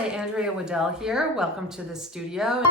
Hi, Andrea Waddell here. Welcome to the studio.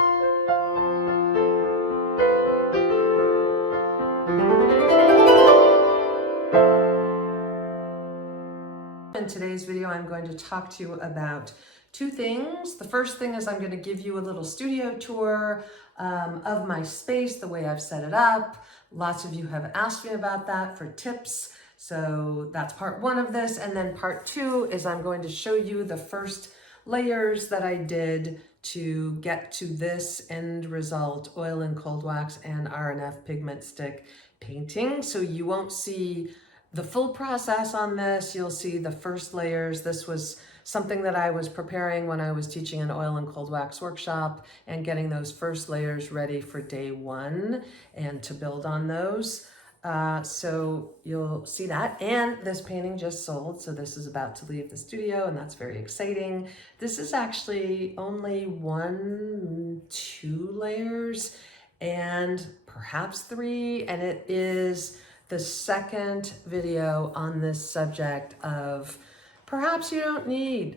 In today's video, I'm going to talk to you about two things. The first thing is I'm going to give you a little studio tour of my space, the way I've set it up. Lots of you have asked me about that for tips. So that's part one of this. And then part two is I'm going to show you the first layers that I did to get to this end result, oil and cold wax and RF pigment stick painting. So you won't see the full process on this. You'll see the first layers. This was something that I was preparing when I was teaching an oil and cold wax workshop and getting those first layers ready for day one and to build on those. So you'll see that. And this painting just sold. So this is about to leave the studio and that's very exciting. This is actually only 2 layers and perhaps 3. And it is the second video on this subject of perhaps you don't need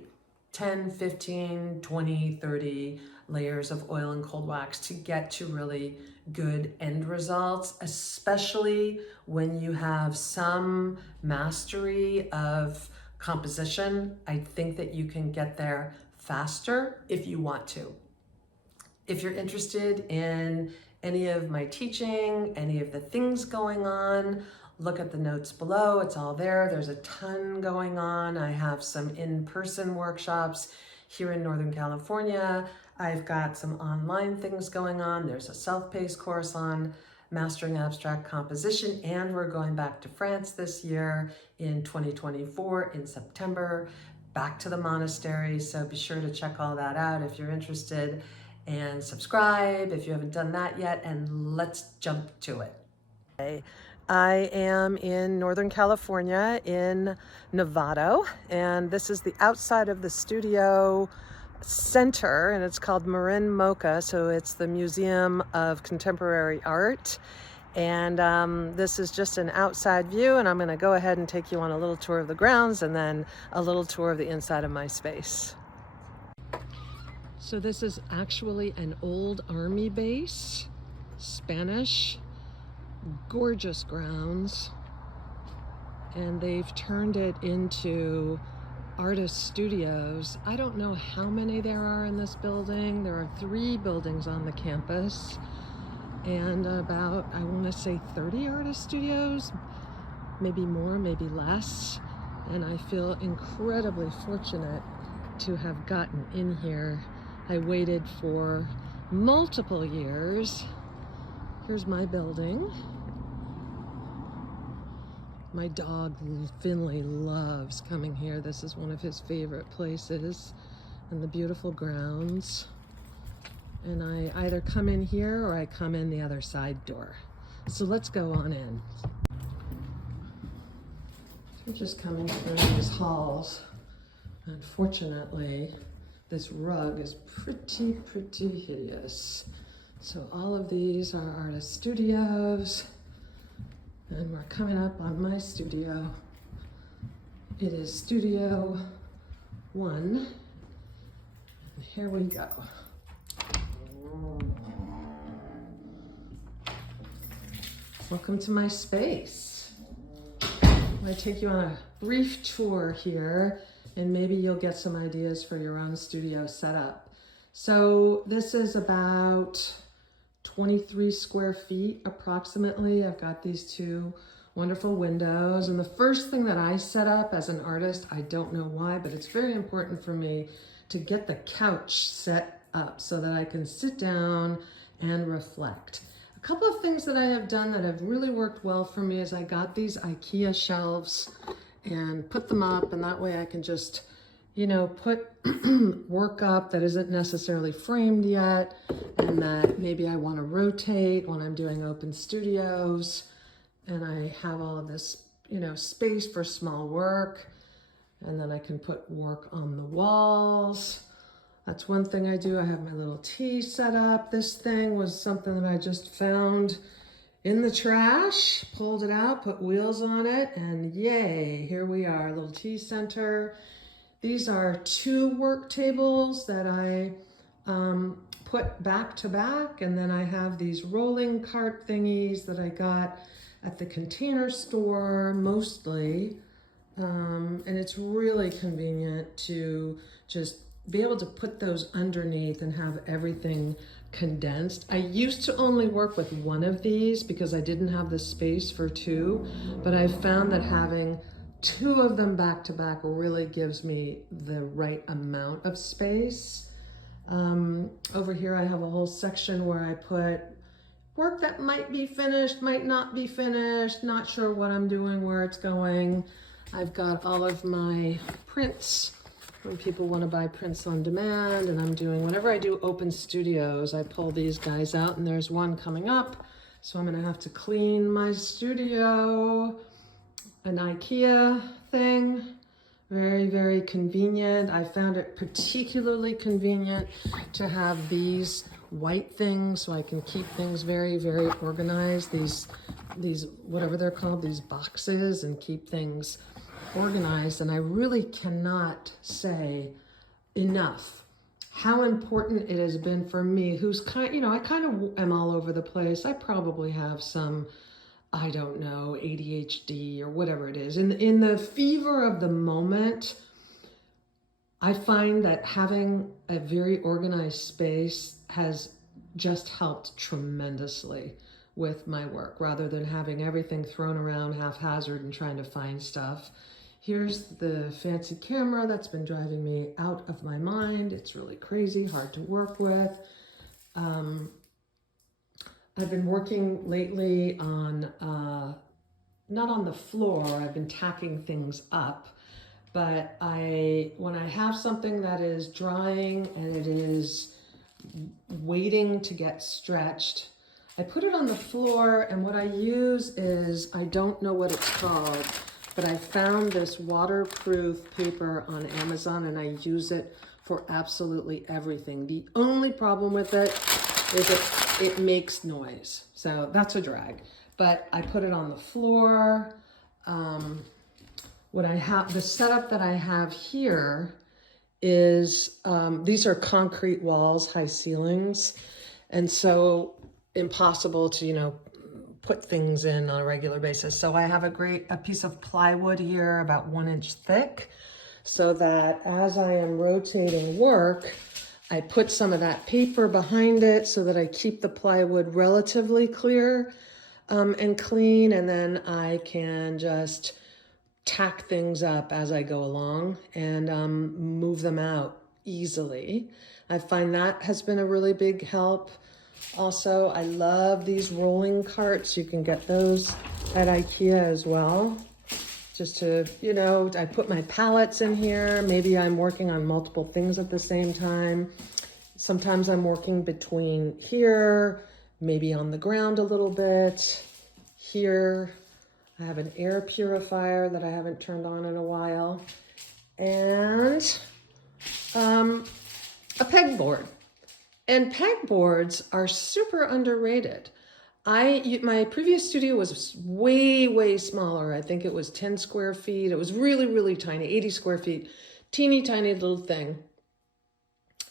10, 15, 20, 30 layers of oil and cold wax to get to really good end results, especially when you have some mastery of composition. I think that you can get there faster if you want to. If you're interested in any of my teaching, any of the things going on, look at the notes below. It's all there. There's a ton going on. I have some in-person workshops here in Northern California. I've got some online things going on. There's a self-paced course on mastering abstract composition, and we're going back to France this year in 2024 in September, back to the monastery. So be sure to check all that out if you're interested, and subscribe if you haven't done that yet, and let's jump to it. I am in Northern California in Novato, and this is the outside of the studio center, and it's called Marin Mocha, so it's the Museum of Contemporary Art. And this is just an outside view, and I'm going to go ahead and take you on a little tour of the grounds and then a little tour of the inside of my space. So this is actually an old army base, Spanish, gorgeous grounds, and they've turned it into artist studios. I don't know how many there are in this building. There are 3 buildings on the campus and about, I want to say 30 artist studios, maybe more, maybe less. And I feel incredibly fortunate to have gotten in here. I waited for multiple years. Here's my building. My dog Finley loves coming here. This is one of his favorite places, and the beautiful grounds. And I either come in here or I come in the other side door. So let's go on in. We're just coming through these halls. Unfortunately, this rug is pretty hideous. So all of these are artist studios, and we're coming up on my studio. It is Studio 1, and here we go. Welcome to my space. I'm going to take you on a brief tour here, and maybe you'll get some ideas for your own studio setup. So this is about 23 square feet approximately. I've got these 2 wonderful windows, and the first thing that I set up as an artist, I don't know why, but it's very important for me to get the couch set up so that I can sit down and reflect. A couple of things that I have done that have really worked well for me is I got these IKEA shelves and put them up, and that way I can just, you know, put work up that isn't necessarily framed yet, and that maybe I want to rotate when I'm doing open studios, and I have all of this, you know, space for small work, and then I can put work on the walls. That's one thing I do. I have my little tea set up. This thing was something that I just found in the trash, pulled it out, put wheels on it, and yay, here we are, a little tea center. These are 2 work tables that I put back to back, and then I have these rolling cart thingies that I got at the Container Store mostly, and it's really convenient to just be able to put those underneath and have everything condensed. I used to only work with 1 of these because I didn't have the space for 2, but I found that having 2 of them back to back really gives me the right amount of space. Over here I have a whole section where I put work that might be finished, might not be finished, not sure what I'm doing, where it's going. I've got all of my prints when people want to buy prints on demand, and I'm doing, whenever I do open studios, I pull these guys out, and there's one coming up, so I'm gonna have to clean my studio. An IKEA thing. Very, very convenient. I found it particularly convenient to have these white things so I can keep things very, very organized. These whatever they're called, these boxes, and keep things organized. And I really cannot say enough how important it has been for me, who's I kind of am all over the place. I probably have some, I don't know, ADHD or whatever it is. In the fever of the moment, I find that having a very organized space has just helped tremendously with my work, rather than having everything thrown around haphazard and trying to find stuff. Here's the fancy camera that's been driving me out of my mind. It's really crazy, hard to work with. I've been working lately on, not on the floor, I've been tacking things up, but when I have something that is drying and it is waiting to get stretched, I put it on the floor, and what I use is, I don't know what it's called, but I found this waterproof paper on Amazon, and I use it for absolutely everything. The only problem with it is it makes noise, so that's a drag. But I put it on the floor. What I have, the setup that I have here is, these are concrete walls, high ceilings, and so impossible to, put things in on a regular basis. So I have a piece of plywood here about 1 inch thick, so that as I am rotating work, I put some of that paper behind it so that I keep the plywood relatively clear and clean, and then I can just tack things up as I go along and move them out easily. I find that has been a really big help. Also, I love these rolling carts. You can get those at IKEA as well. Just to, I put my palettes in here. Maybe I'm working on multiple things at the same time. Sometimes I'm working between here, maybe on the ground a little bit. Here, I have an air purifier that I haven't turned on in a while. And a pegboard. And pegboards are super underrated. My previous studio was way, way smaller. I think it was 10 square feet. It was really, really tiny, 80 square feet, teeny tiny little thing.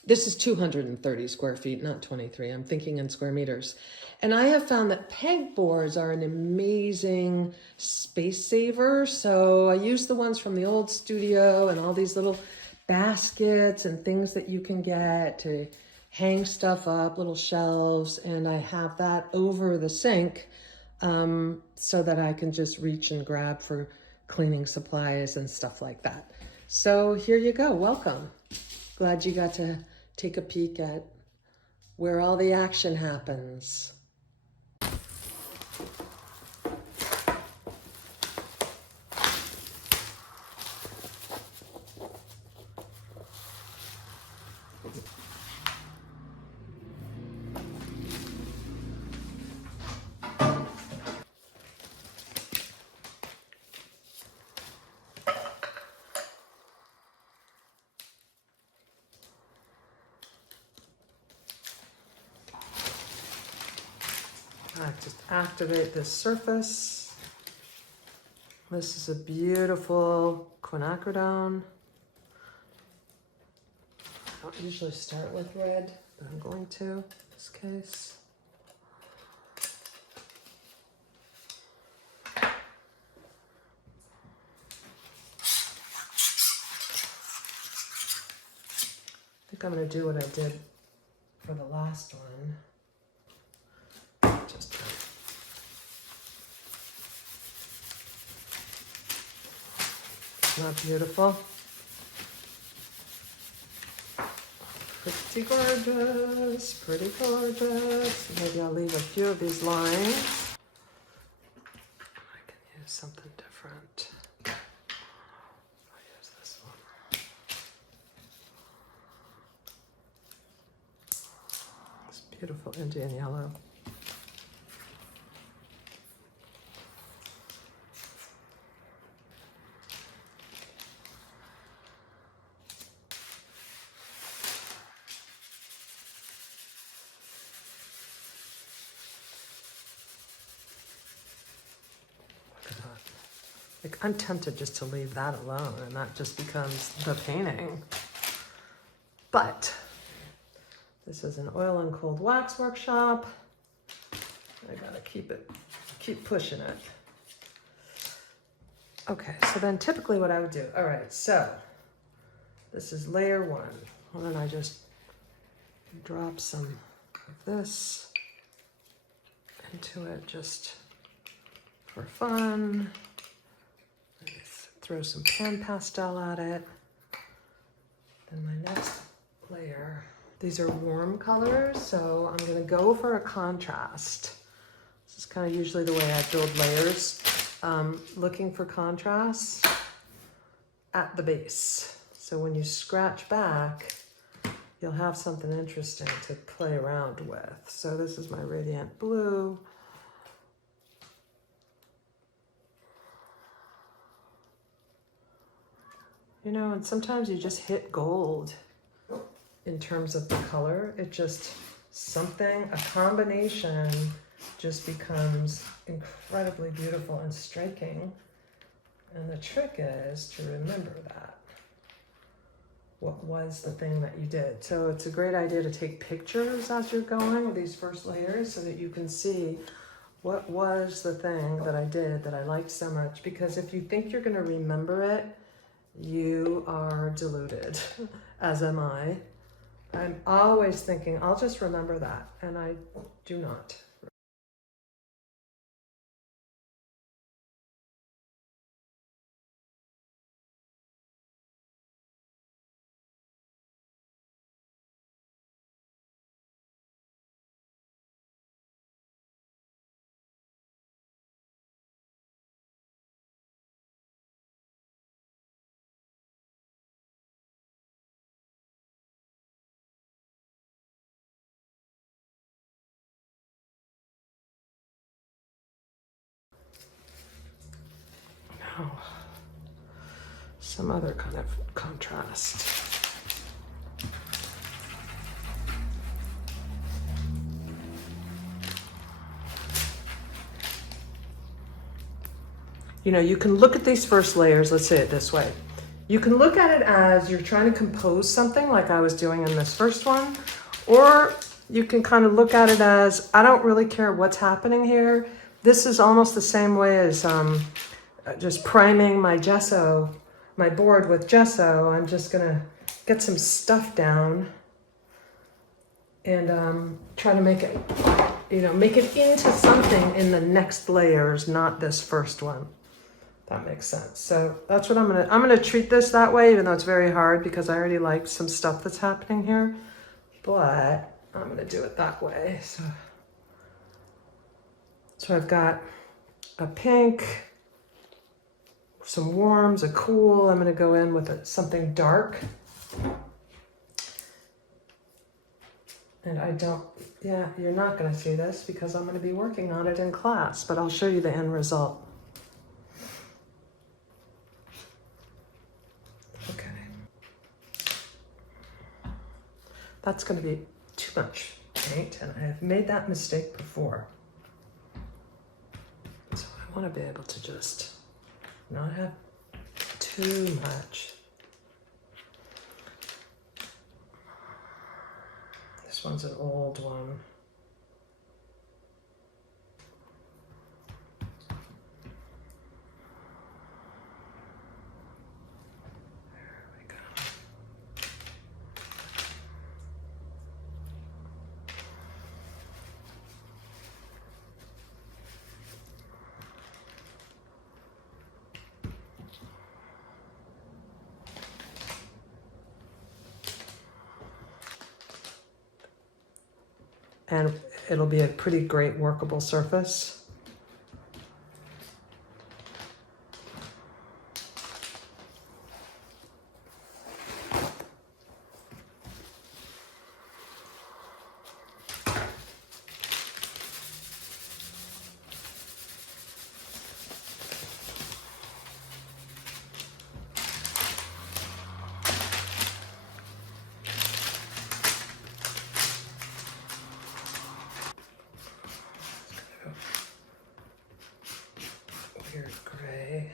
This is 230 square feet, not 23. I'm thinking in square meters. And I have found that pegboards are an amazing space saver. So I use the ones from the old studio, and all these little baskets and things that you can get to hang stuff up, little shelves, and I have that over the sink so that I can just reach and grab for cleaning supplies and stuff like that. So here you go, welcome. Glad you got to take a peek at where all the action happens. Just activate this surface. This is a beautiful quinacridone not usually start with red, but I'm going to in this case. I think I'm going to do what I did for the last one. Just not beautiful. Pretty gorgeous, pretty gorgeous. Maybe I'll leave a few of these lines. I can use something different. I'll use this one. This beautiful Indian yellow. Like, I'm tempted just to leave that alone and that just becomes the painting. But this is an oil and cold wax workshop. I gotta keep pushing it. Okay, so then typically what I would do, all right, so this is layer one. Well, then I just drop some of this into it just for fun. Throw some pan pastel at it. Then my next layer. These are warm colors, so I'm gonna go for a contrast. This is kind of usually the way I build layers, looking for contrast at the base. So when you scratch back, you'll have something interesting to play around with. So this is my radiant blue. You know, and sometimes you just hit gold in terms of the color. It just, something, a combination just becomes incredibly beautiful and striking. And the trick is to remember that. What was the thing that you did? So it's a great idea to take pictures as you're going with these first layers so that you can see what was the thing that I did that I liked so much. Because if you think you're gonna remember it, you are deluded, as am I. I'm always thinking, I'll just remember that, and I do not. Now, some other kind of contrast. You know, you can look at these first layers, let's say it this way. You can look at it as you're trying to compose something like I was doing in this first one, or you can kind of look at it as, I don't really care what's happening here. This is almost the same way as just priming my gesso, my board with gesso. I'm just gonna get some stuff down and try to make it, you know, make it into something in the next layers, not this first one. That makes sense. So that's what I'm gonna treat this that way, even though it's very hard because I already like some stuff that's happening here, but I'm gonna do it that way. So I've got a pink, some warms, a cool. I'm gonna go in with something dark. And I don't, yeah, you're not gonna see this because I'm gonna be working on it in class, but I'll show you the end result. Okay. That's gonna be too much paint, and I have made that mistake before. So I wanna be able to just not have too much. This one's an old one. And it'll be a pretty great workable surface. Weird gray.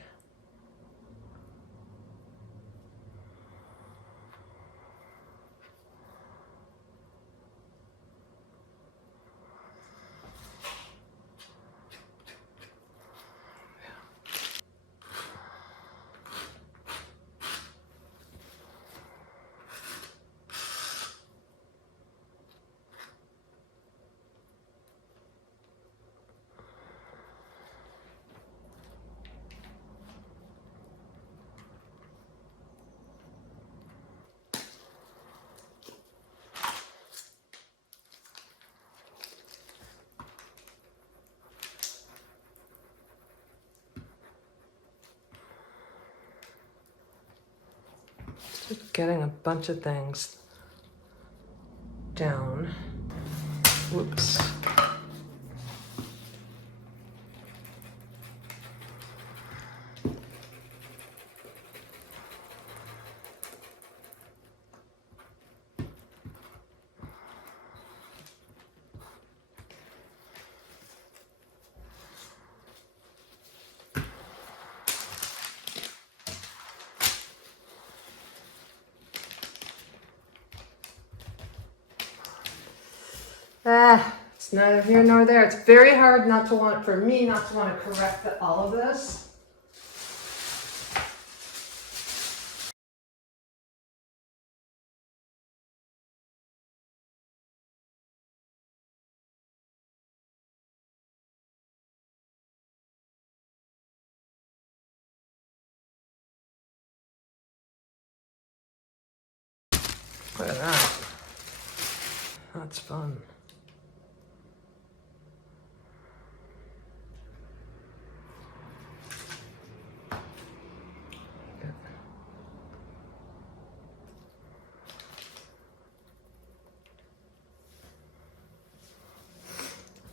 Just getting a bunch of things down. Whoops. It's neither here nor there. It's very hard not to want, for me, not to want to correct all of this. Look at that. That's fun.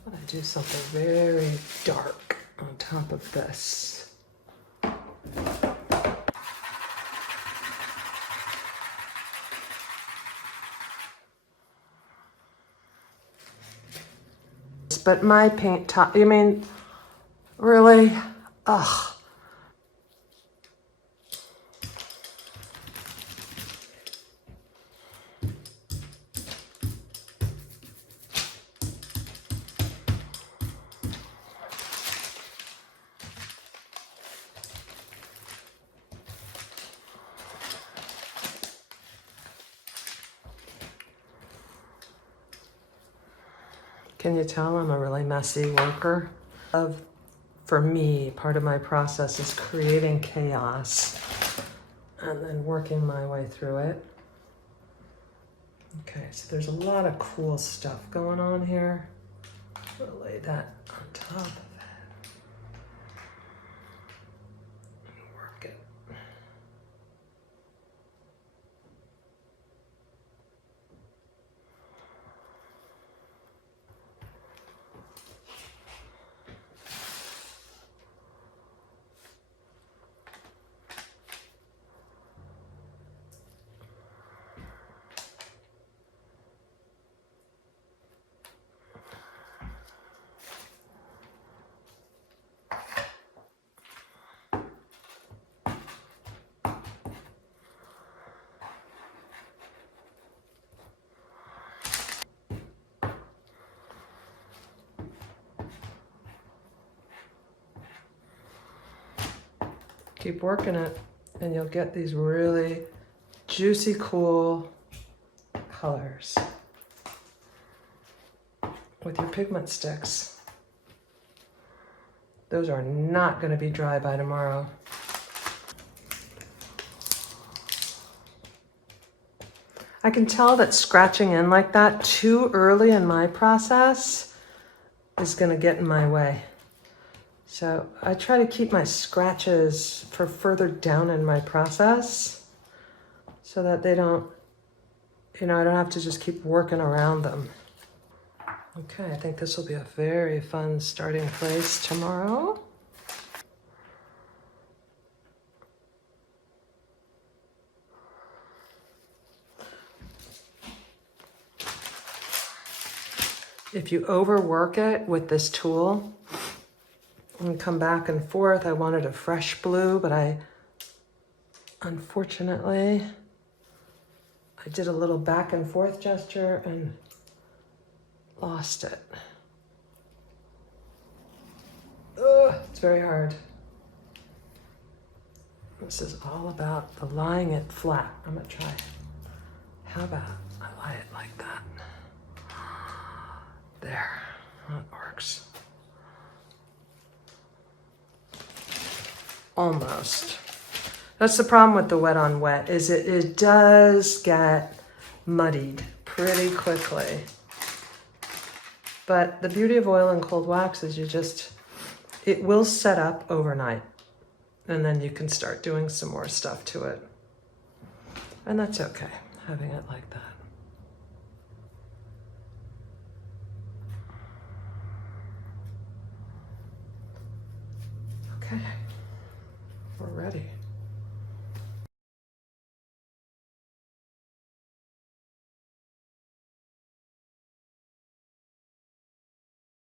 I do something very dark on top of this. But my paint top, you mean, really? Ugh. Can you tell I'm a really messy worker? For me, part of my process is creating chaos and then working my way through it. Okay, so there's a lot of cool stuff going on here. We'll lay that on top of it. Work it. keep working it and you'll get these really juicy, cool colors with your pigment sticks. Those are not going to be dry by tomorrow. I can tell that scratching in like that too early in my process is going to get in my way. So I try to keep my scratches for further down in my process so that they don't, I don't have to just keep working around them. Okay, I think this will be a very fun starting place tomorrow. If you overwork it with this tool and come back and forth, I wanted a fresh blue, but unfortunately, I did a little back and forth gesture and lost it. Ugh, it's very hard. This is all about the lying it flat. I'm gonna try. How about I lie it like that? There, that works. Almost. That's the problem with the wet on wet, is it does get muddied pretty quickly. But the beauty of oil and cold wax is it will set up overnight. And then you can start doing some more stuff to it. And that's okay, having it like that. Okay, we're ready.